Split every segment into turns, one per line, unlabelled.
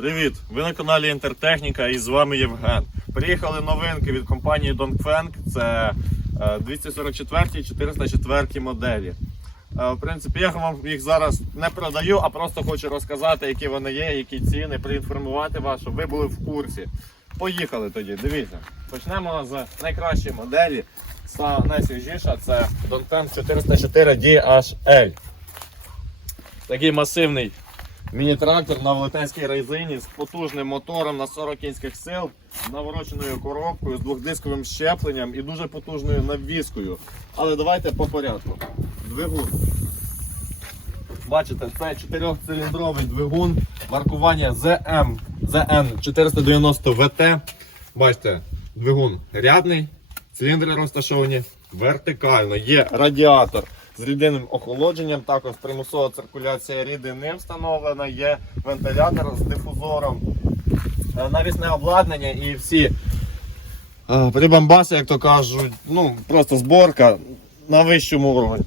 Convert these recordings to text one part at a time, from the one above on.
Привіт! Ви на каналі Інтертехніка і з вами Євген. Приїхали новинки від компанії Dongfeng. Це е, 244 і 404 моделі. Е, В принципі, я вам їх зараз не продаю, а просто хочу розказати, які вони є, які ціни, проінформувати вас, щоб ви були в курсі. Поїхали тоді, дивіться. Почнемо з найкращої моделі. Найсвіжіша це Dongfeng 404 DHL. Такий масивний Міні-трактор на велетенській резині з потужним мотором на 40 кінських сил, навороченою коробкою, з двохдисковим щепленням і дуже потужною навіскою. Але давайте по порядку. Двигун. Бачите, це 4-циліндровий двигун, маркування ZM, ZN 490 VT. Бачите, двигун рядний, циліндри розташовані вертикально. Є радіатор з рідинним охолодженням, також примусова циркуляція рідини встановлена, є вентилятор з дифузором, е, навісне обладнання і всі е, прибамбаси, як то кажуть, ну просто зборка на вищому уровні,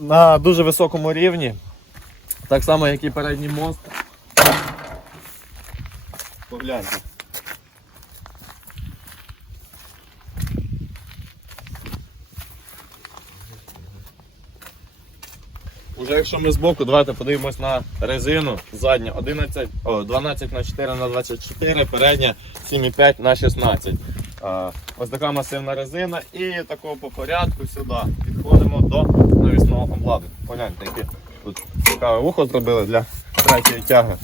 на дуже високому рівні. Так само, як і передній мост. Погляньте. Уже якщо ми збоку, давайте подивимось на резину. Задня 11, о, 12 на 4 на 24, передня 7,5 на 16. А, ось така масивна резина і такого по порядку сюди. Підходимо до навісного обладнання. Погляньте, яке тут цікаве вухо зробили для третьої тяги.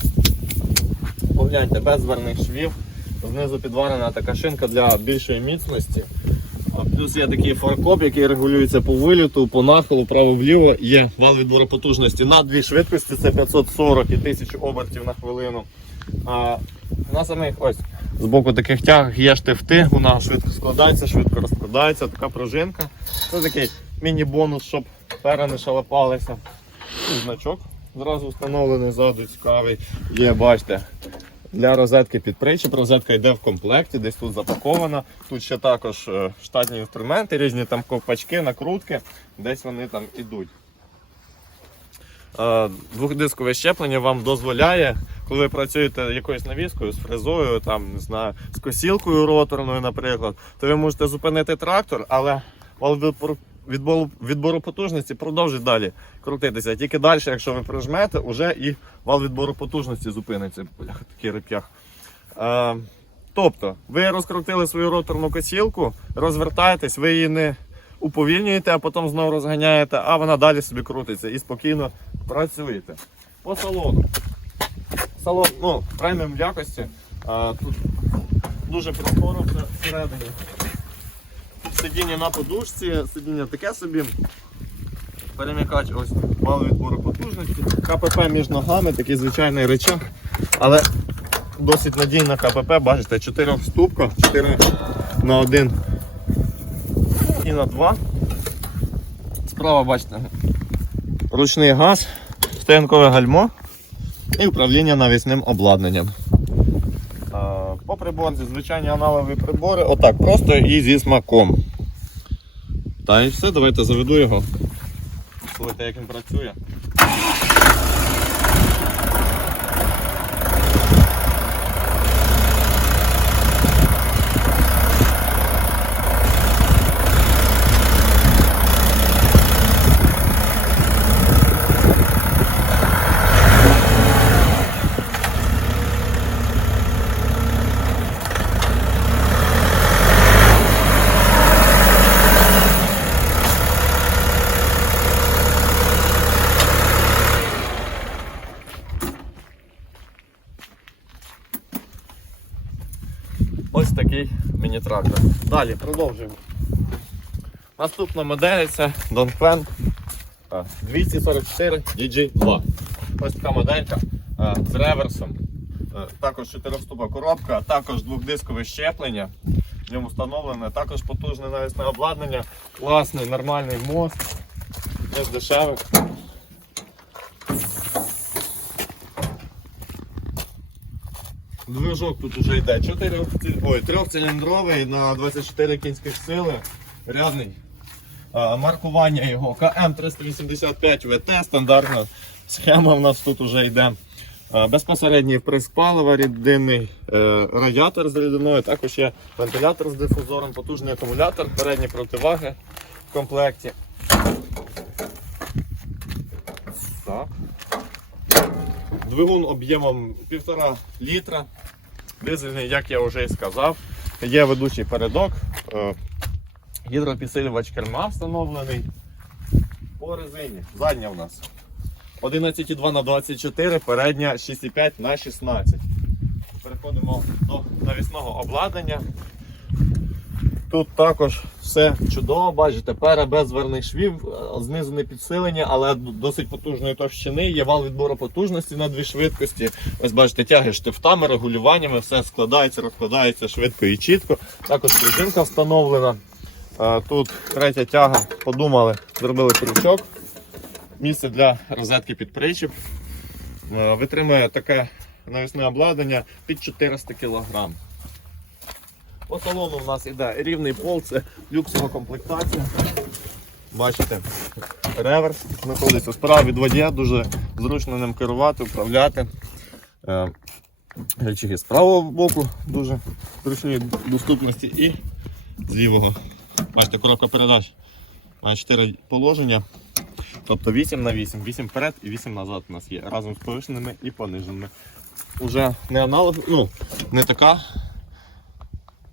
Погляньте, без зверних швів. Знизу підварена така шинка для більшої міцності. Плюс є такий фаркоп, який регулюється по виліту, по нахилу, право-вліво. Є вал відбору потужності на дві швидкості, це 540 і 1000 обертів на хвилину. А на самих ось з боку таких тяг є штифти, вона швидко складається, швидко розкладається, така пружинка. Це такий міні-бонус, щоб пера не шалапалися. І значок зразу встановлений ззаду цікавий. Є, бачите, для розетки під причіп. Розетка йде в комплекті, десь тут запакована. Тут ще також е, штатні інструменти, різні там ковпачки, накрутки, десь вони там ідуть. Е, Двохдискове щеплення вам дозволяє, коли ви працюєте якоюсь навіскою, з фрезою, там, не знаю, з косілкою роторною, наприклад, то ви можете зупинити трактор, але вал відбору- потужності продовжить далі крутитися. Тільки далі, якщо ви прижмете, вже і вал відбору потужності зупиниться. Бляха, такий реп'ях. Е, тобто, ви розкрутили свою роторну косілку, розвертаєтесь, ви її не уповільнюєте, а потім знову розганяєте, а вона далі собі крутиться і спокійно працюєте. По салону. Салон ну, преміум якості. А, тут дуже просторно всередині. Сидіння на подушці, сидіння таке собі. Перемикач ось вал відбору потужності. КПП між ногами, такий звичайний речах. Але досить надійна КПП, бачите, 4 ступка, 4 на 1 і на 2. Справа бачите, ручний газ, стоянкове гальмо і управління навісним обладнанням. По приборці звичайні аналогові прибори, отак, просто і зі смаком. Та і все, давайте заведу його. Слухайте, як він працює. Ось міні-трактор. Далі продовжуємо. Наступна модель це Dongfeng 244 DJ2. Ось така моделька з реверсом. Також 4-ступа коробка, також двохдискове щеплення. В ньому встановлене, також потужне навісне обладнання, класний нормальний мост, не з. Движок тут вже йде 4, ой, трьохциліндровий на 24 кінських сили. Рядний. Маркування його КМ385 ВТ, стандартна схема в нас тут вже йде. Безпосередній вприск палива, рідинний е, радіатор з рідиною, також є вентилятор з дифузором, потужний акумулятор, передні противаги в комплекті. Так. Двигун об'ємом 1,5 літра. Дизельний, як я вже і сказав. Є ведучий передок, е, гідропідсилювач керма встановлений. По резині. Задня в нас 11,2 на 24, передня 6,5 на 16. Переходимо до навісного обладнання. Тут також все чудово, бачите, пера без зверних швів, е, знизу не підсилення, але досить потужної товщини. Є вал відбору потужності на дві швидкості. Ось бачите, тяги штифтами, регулюваннями, все складається, розкладається швидко і чітко. Також пружинка встановлена. Е, Тут третя тяга, подумали, зробили крючок. Місце для розетки під причіп. Е, Витримує таке навісне обладнання під 400 кг. По салону в нас іде рівний пол, це люксова комплектація. Бачите, реверс знаходиться справа від водія, дуже зручно ним керувати, управляти. Е, Речі з правого боку дуже зручної доступності і з лівого. Бачите, коробка передач має 4 положення. Тобто 8 на 8, 8 вперед і 8 назад у нас є разом з повишеними і пониженими. Уже не аналог, ну, не така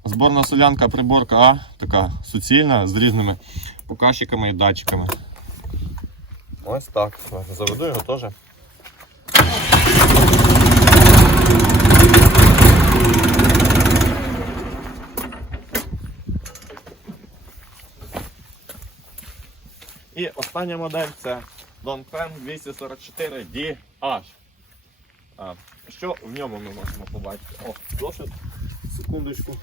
зборна солянка приборка, а така суцільна з різними показчиками і датчиками. Ось так. Заведу його теж. І остання модель це Dongfeng 244 DH. А, Що в ньому ми можемо побачити? О, досить. Секундочку.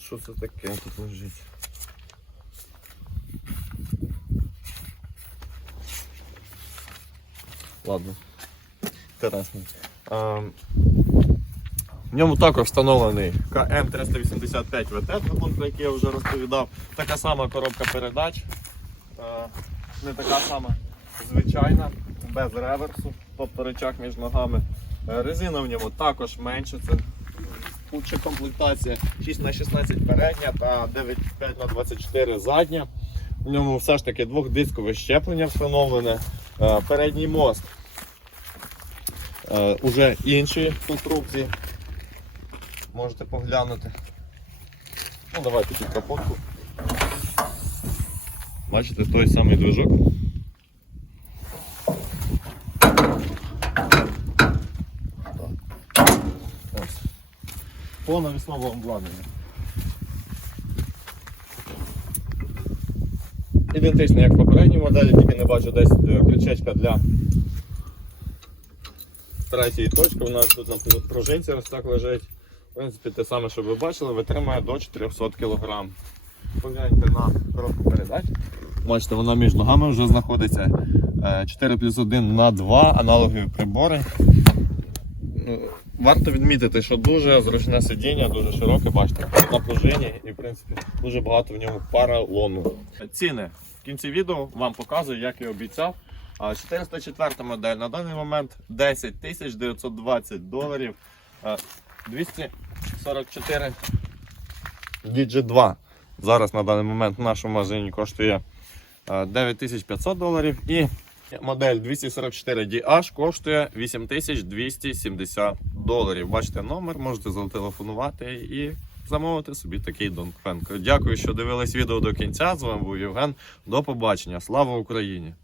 Що це таке тут лежить? Ладно. Інтересно. Ем, в ньому також встановлений КМ385 ВТ, двигун, про який я вже розповідав. Така сама коробка передач. Е, Не така сама звичайна, без реверсу, тобто рычаг між ногами. Е, Резина в ньому також менше. Це худша комплектація 6х16 передня та 9,5х24 задня. В ньому все ж таки двохдискове щеплення встановлене. Е, Передній мост е, уже інші конструкції. Можете поглянути. Ну, давайте під капотку. Бачите, той самий движок. По навісному обладнанню. Ідентично, як в попередній моделі, тільки не бачу десь е, крючечка для третьої точки. Нас тут на пружинці ось так лежить. В принципі, те саме, що ви бачили, витримує до 400 кг. Погляньте на коробку передач. Бачите, вона між ногами вже знаходиться. Е, 4 плюс 1 на 2 аналогові прибори. Варто відмітити, що дуже зручне сидіння, дуже широке, бачите, на пружині і в принципі дуже багато в ньому паралону. Ціни в кінці відео вам показую, як і обіцяв. 404 модель на даний момент 10 920 доларів. Е, 244 DJ2. Зараз на даний момент в нашому магазині коштує е, 9500 доларів. І модель 244 DH коштує 8270 доларів. Бачите номер, можете зателефонувати і замовити собі такий Донкфенк. Дякую, що дивились відео до кінця. З вами був Євген. До побачення. Слава Україні!